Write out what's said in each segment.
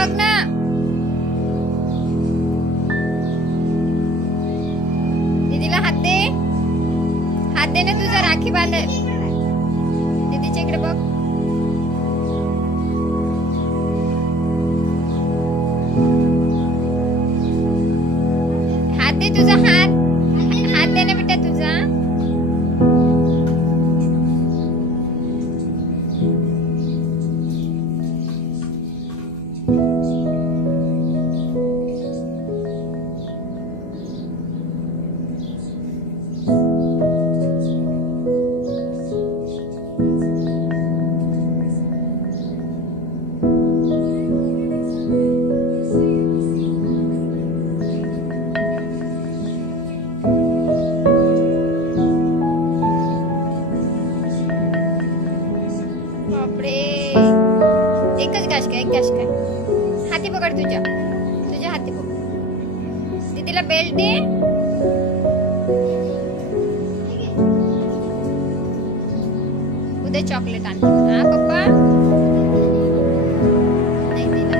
बघ ना. दीदीला हात दे. हात दे ना तुझा, राखी बांधेल. दीदीच्या इकडे बघ. हात दे तुझा. हात हात दे ना बेटा तुझा. बापरे, एकच घास काय, एक घास काय. हाती पकड तुझ्या, तुझ्या हाती पकड. दीदीला बेल्ट दे. उद्या चॉकलेट आणते. हा पप्पा नाही दिला.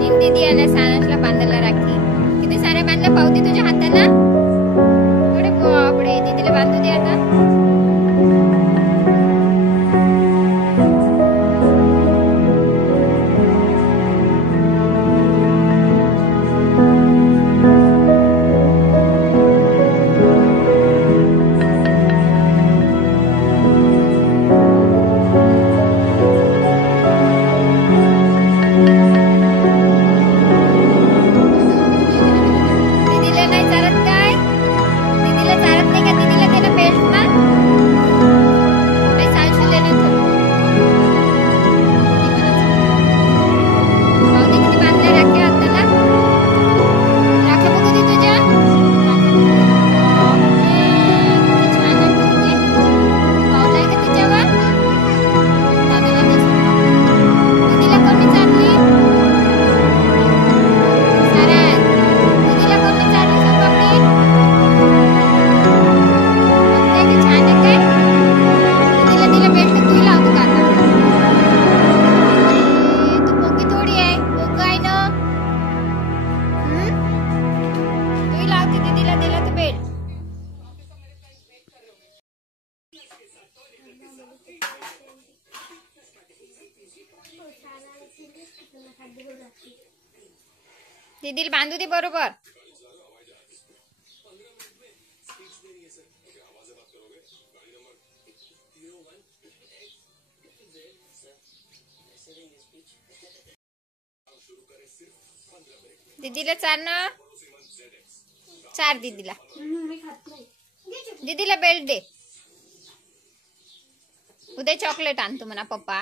तीन दीदी आल्या सानसला बांधायला राखी. किती साऱ्या बांधल्या पावती तुझ्या हाताना. बापरे, दीदीला बांधू दे आता. दीदीला नाही चालत काय? दीदीला चालत नाही का? दीदीला दे ना बेल्ट ना. नाही सानशू दे ना तू. पावती किती बांधल्या राख्या हाताला. राख्या बघू दे तुझ्या. किती छान आहे बघू दे. पावलाय का तिच्यावर. दादाला दे. दीदीला कोणी चालली. सारन, दीदीला कोणी चालली सोनपापडी. बघताय की छान आहे काय. दीदीला दिला बेल्ट तर तूही लावतो का आता. तू पोगी थोडी आहे, पोग आहे ना. तूही लावते. दीदीला दिला तर बेल्ट. दीदीला बांधू दे बरोबर. दीदीला चार ना. चार दीदीला. दीदीला बेल्ट दे. उद्या चॉकलेट आणतो म्हणा पप्पा.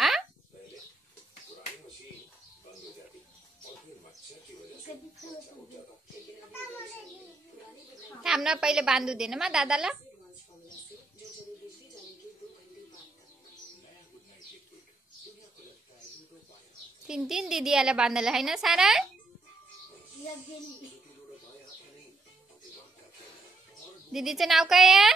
थांब ना, पहिले बांधू दे ना मग दादाला. तीन दीदी आल्या बांधायला आहे ना सारा. दीदीचं नाव काय आहे.